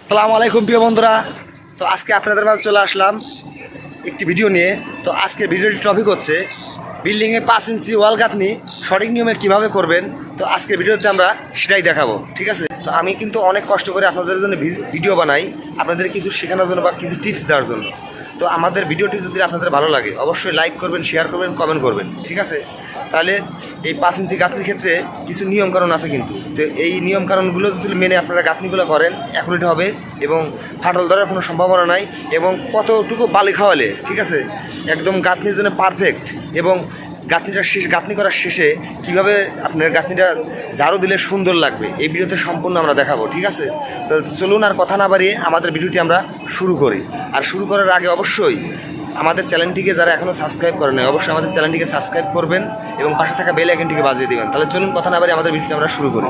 আসসালামু আলাইকুম প্রিয় বন্ধুরা। তো আজকে আপনাদের মাঝে চলে আসলাম একটি ভিডিও নিয়ে। তো আজকের ভিডিওটির টপিক হচ্ছে বিল্ডিংয়ে 5 ইঞ্চি ওয়াল গাঁথনি সঠিক নিয়মে কিভাবে করবেন। তো আজকের ভিডিওতে আমরা সেটাই দেখাবো, ঠিক আছে। তো আমি কিন্তু অনেক কষ্ট করে আপনাদের জন্য ভিডিও বানাই, আপনাদের কিছু শেখানোর জন্য বা কিছু টিপস দেওয়ার জন্য। তো আমাদের ভিডিওটি যদি আপনাদের ভালো লাগে অবশ্যই লাইক করবেন, শেয়ার করবেন, কমেন্ট করবেন, ঠিক আছে। তাহলে এই 5 ইঞ্চি গাঁথনির ক্ষেত্রে কিছু নিয়মকানুন আছে কিন্তু। তো এই নিয়মকানুনগুলো যদি মেনে আপনারা গাঁথনিগুলো করেন অ্যাকুরেট হবে এবং ফাটল ধরার কোনো সম্ভাবনা নাই। এবং কতটুকু বালি খাওয়ালে, ঠিক আছে, একদম গাঁথনির জন্য পারফেক্ট। এবং গাঁথনি করার শেষে কীভাবে আপনার গাঁথনিটা ঝাড়ু দিলে সুন্দর লাগবে এই ভিডিওতে সম্পূর্ণ আমরা দেখাবো, ঠিক আছে। তো চলুন আর কথা না বাড়িয়ে আমাদের ভিডিওটি আমরা শুরু করি। আর শুরু করার আগে অবশ্যই আমাদের চ্যানেলটিকে যারা এখনও সাবস্ক্রাইব করেন নাই অবশ্যই আমাদের চ্যানেলটিকে সাবস্ক্রাইব করবেন এবং পাশে থাকা বেল আইকনটিকে বাজিয়ে দেবেন। তাহলে চলুন কথা না বাড়িয়ে আমাদের ভিডিওটি আমরা শুরু করি।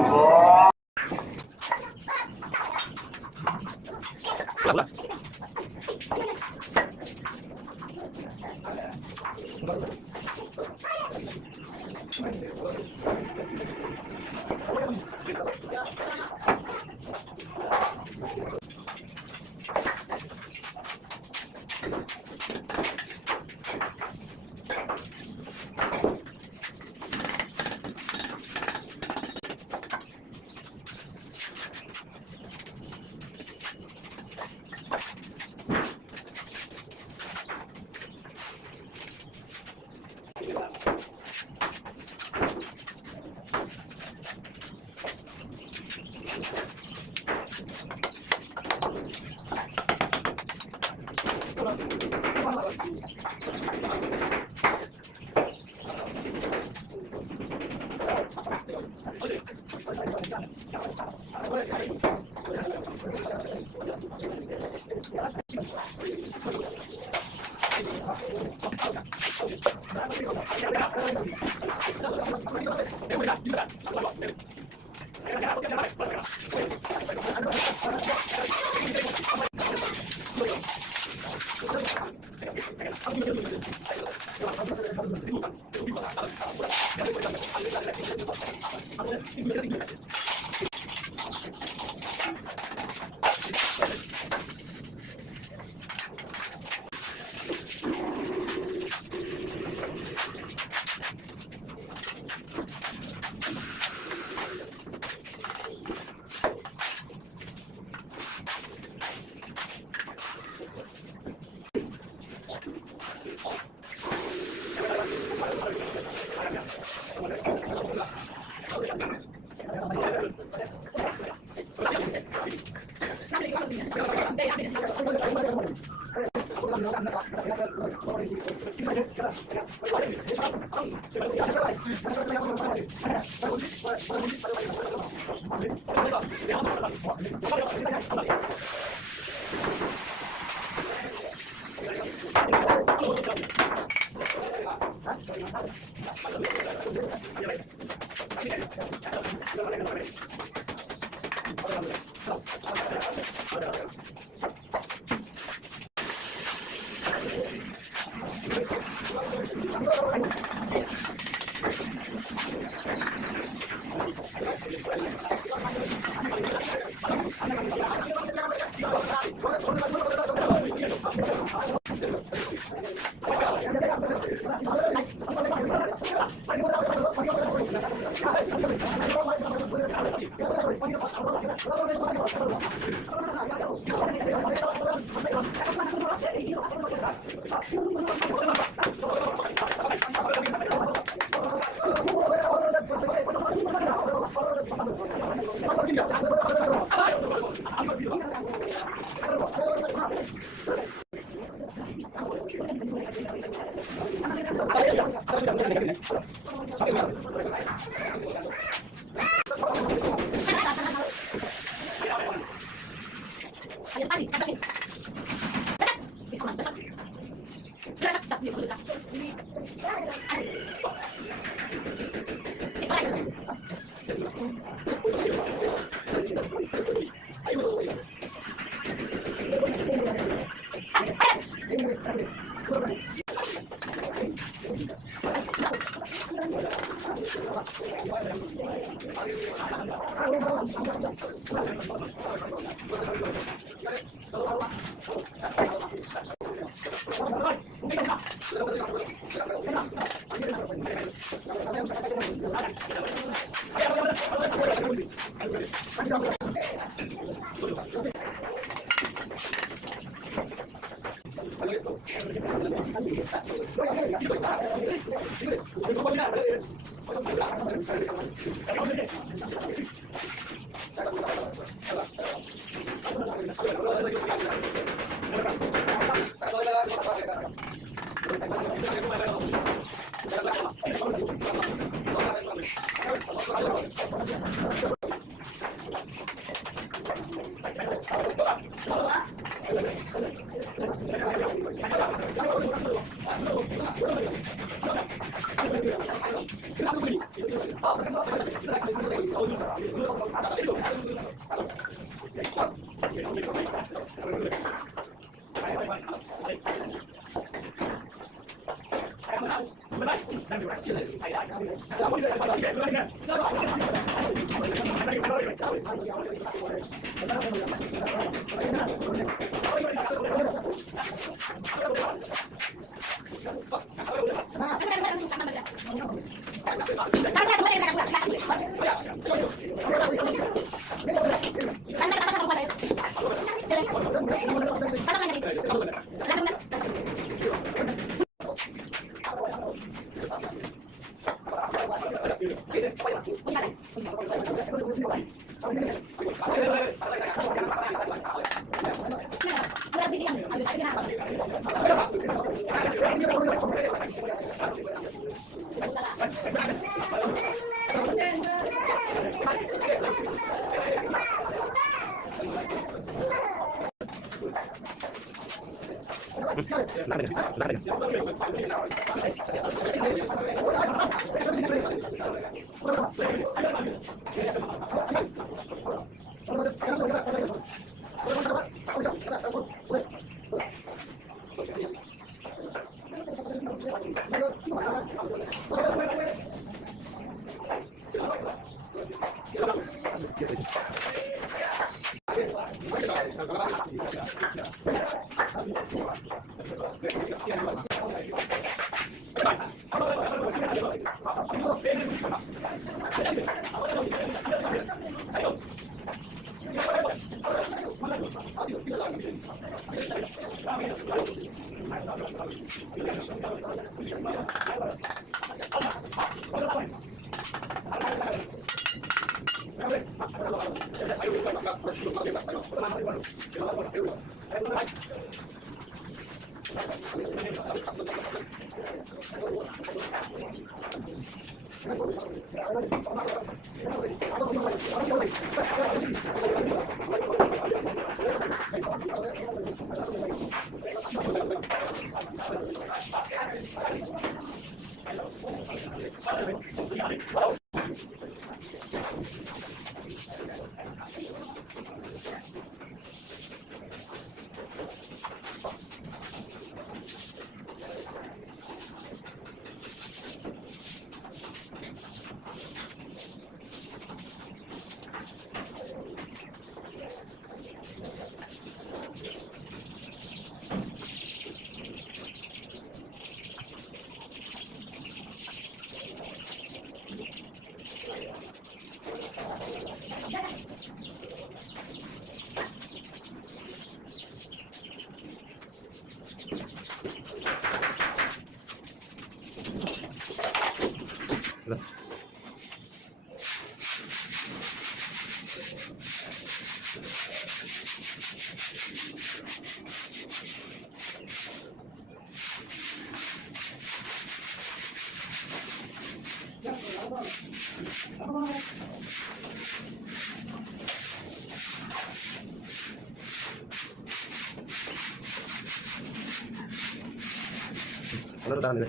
Ano dahan